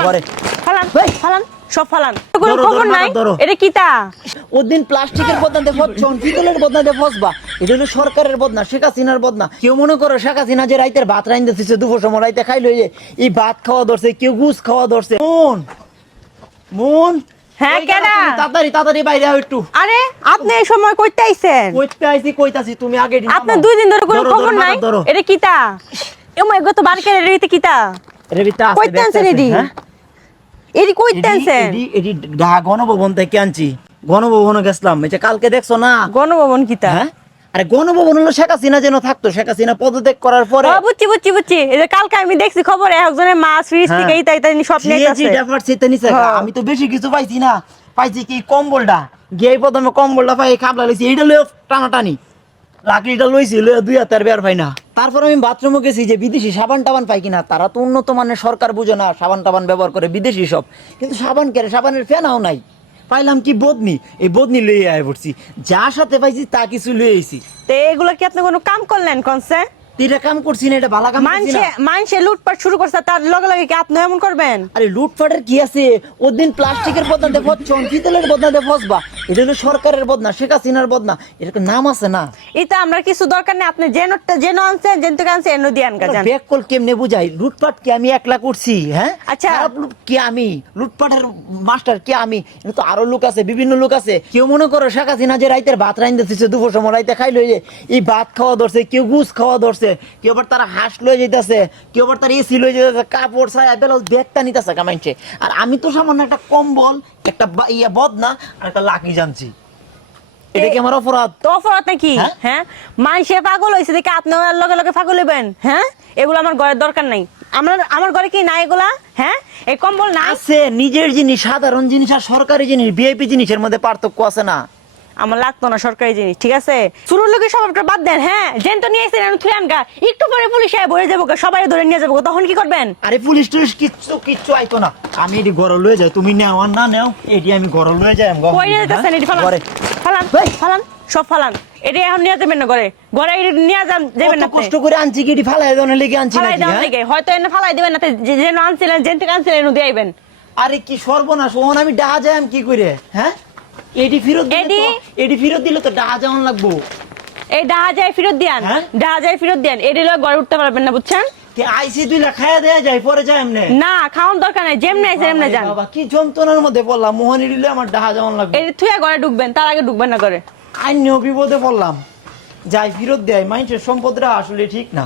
ঘরে ফালান ভাই ফালান সব ফালান ধরো, খবর ধরো, নাই ধরো। এটা কিতা ওদিন প্লাস্টিকের বদনাতে ফসছন পিতলের বদনাতে ফসবা এটা হলো সরকারের বদনা শেখ হাসিনার বদনা কেউ মনে করো শেখ হাসিনা যে রাইতের ভাত রাইন দিতেছে দুপুর সময় রাইতে খাইলো এই ভাত খাওয়া ধরছে কেউ গুছ খাওয়া ধরছে মন মন হ্যাঁ, কই গেলা কেডা? তুমি? তাড়াতাড়ি তাড়াতাড়ি বাইরে আও একটু আরে আপনি এই সময় কইতে আইছেন কইতাছি তুমি আগে আপনি 2 দিন ধরে কোনো ধরো, খবর ধরো, নাই ধরো। এটা কিতা এমন গত বারকে রেতে কিতা রেবিতা আছে কইতে আনছেন এডি এডি কইতে আনছেন এডি গণভবন থেকে আনছি গণভবনে গেছিলাম এই যে কালকে দেখছো না গণভবন কিতা হ্যাঁ আরে গণভবন হলো শেখ হাসিনা যেন থাকতো শেখ হাসিনা পদত্যাগ করার পরে বুঝছি এই যে কালকে আমি দেখছি খবর একজনের মাছ ফ্রিজ হ্যাঁ। থেকে এইটা স্বপ্নে আছে হ্যাঁ। আমি তো বেশি কিছু পাইছি না পাইছি কি কম্বলটা গিয়ে প্রথমে কম্বলটা পাই খাবলা লইছি এইটা লইও টানাটানি লাকড়িটা লইছি লইয়া 2 হাতের বের পাই না তারপর আমি বাথরুমে গেছি যে বিদেশি সাবান টাবান পাই কিনা তারা তো উন্নত মানের সরকার বুঝে না সাবান টাবান ব্যবহার করে বিদেশি সব কিন্তু সাবান কেন সাবানের ফেনাও নাই পাইলাম কি বদনি এই বদনি লইয়ে আয় পড়ছি যার সাথে পাইছি তা কিছু লইয়ে আইছি তো এগুলো কি আপনি কোনো কাম করলেন কোনসে এটা কাম করছি না এটা ভালো কাম করছি না মানুষে লুটপাট শুরু করছে তার লগে লগে কি আপনি এমন করবেন আরে লুটপাটের কি আছে ওদিন প্লাস্টিকের বদনাতে ফসছন পিতলের বদনাতে ফসবা এটা হলো সরকারের বদনা শেখ হাসিনার বদনা এটার নাম আছে না এটা আমরা কিছু দরকার নেই আপনি জেনো আনছেন জেন থেকে আনছেন এনো দিয়ে আনকা যান ব্যাক কল কেমনে বুঝাই লুটপাট কি আমি একলা করছি হ্যাঁ আচ্ছা। খারাপ লোক কি আমি লুটপাটের মাস্টার কি আমি এটা তো আরো লোক আছে বিভিন্ন লোক আছে কেউ মনে করো শেখ হাসিনা যে রাইতের ভাত রাইন দিতেছে দুপুর সময় রাইতে খাইলো এই ভাত খাওয়া ধরছে কেউ গুছ খাওয়া ধরছে কেউ আবার তারা হাঁস লয়ে যেতেছে কেউ আবার তার এসি লয়ে যেতেছে কাপড় ছায়া বেলা ব্যাগটা নিতেছে কামাইছে আর আমি তো সামান্য একটা কম্বল একটা বদনা আর একটা লাকি জানছি এটা কি আমার অপরাধ তো অপরাধ নাকি হ্যাঁ? হ্যাঁ মানুষে পাগল হয়েছে দেখে আপনি ওর লগে লগে পাগল হইবেন হ্যাঁ এগুলো আমার ঘরের দরকার নাই আমার ঘরে কি নাই এগুলা হ্যাঁ এই কম্বল নাই আছে নিজের জিনিস সাধারণ জিনিস আর সরকারি জিনিস ভিআইপি জিনিসের মধ্যে পার্থক্য আছে না আমার লাগতো না সরকারি জিনিস ঠিক আছে শুরুর লোকে সবটা বাদ দেন হ্যাঁ যেন তো নিয়ে এসেছেন থুয়ান গা একটু পরে পুলিশ আয় ভরে যাবো গা, সবাই ধরে নিয়ে যাবো গা, তখন কি করবেন আরে পুলিশ টুলিশ কিচ্ছু আইতো না আমি এটি ঘর লয়ে যাই তুমি নেও আর না নেও এটি আমি ঘর লয়ে যাই কই নিয়ে যাচ্ছেন এটি ফালান ঘরে ফালান এই! ফালান সব ফালান এটি এখন নিয়ে যাবেন না ঘরে ঘরে এটি নিয়ে যাবেন না কত কষ্ট করে আনছি কি এটি ফালাই দেওয়ার লেগে আনছি ফালাই নাকি দেওয়ার হ্যাঁ? লেগে হয়তো এনে ফালাই দিবেন না যেন আনছিলেন যেন থেকে আনছিলেন এনে দিয়ে আইবেন আরে কি সর্বনাশ ওহন আমি ডাহা যাই কি করে হ্যাঁ এটি ফেরত দিলে তো ডাহা যাওয়ান লাগবো এই ডাহা যায় ফেরত দিয়ান হ্যাঁ? ডাহা যায় ফেরত দিয়ান এটি লগে ঘরে উঠতে পারবেন না বুঝছেন কে আইসি 2 লাখ খাইয়া দেয়া যায় পরে যায় এমনে না খাওয়ার দরকার নাই যেমনি আইছেন এমনি যান বাবা কি যন্ত্রণার মধ্যে পড়লাম মোহনী দিলে আমার ডাহা যাওয়ান লাগবে এটি থুয়া ঘরে ঢুকবেন তার আগে ঢুকবেন না ঘরে আইন বিপদে পড়লাম যাই ফেরত দেয় মানুষের সম্পদরা আসলে ঠিক না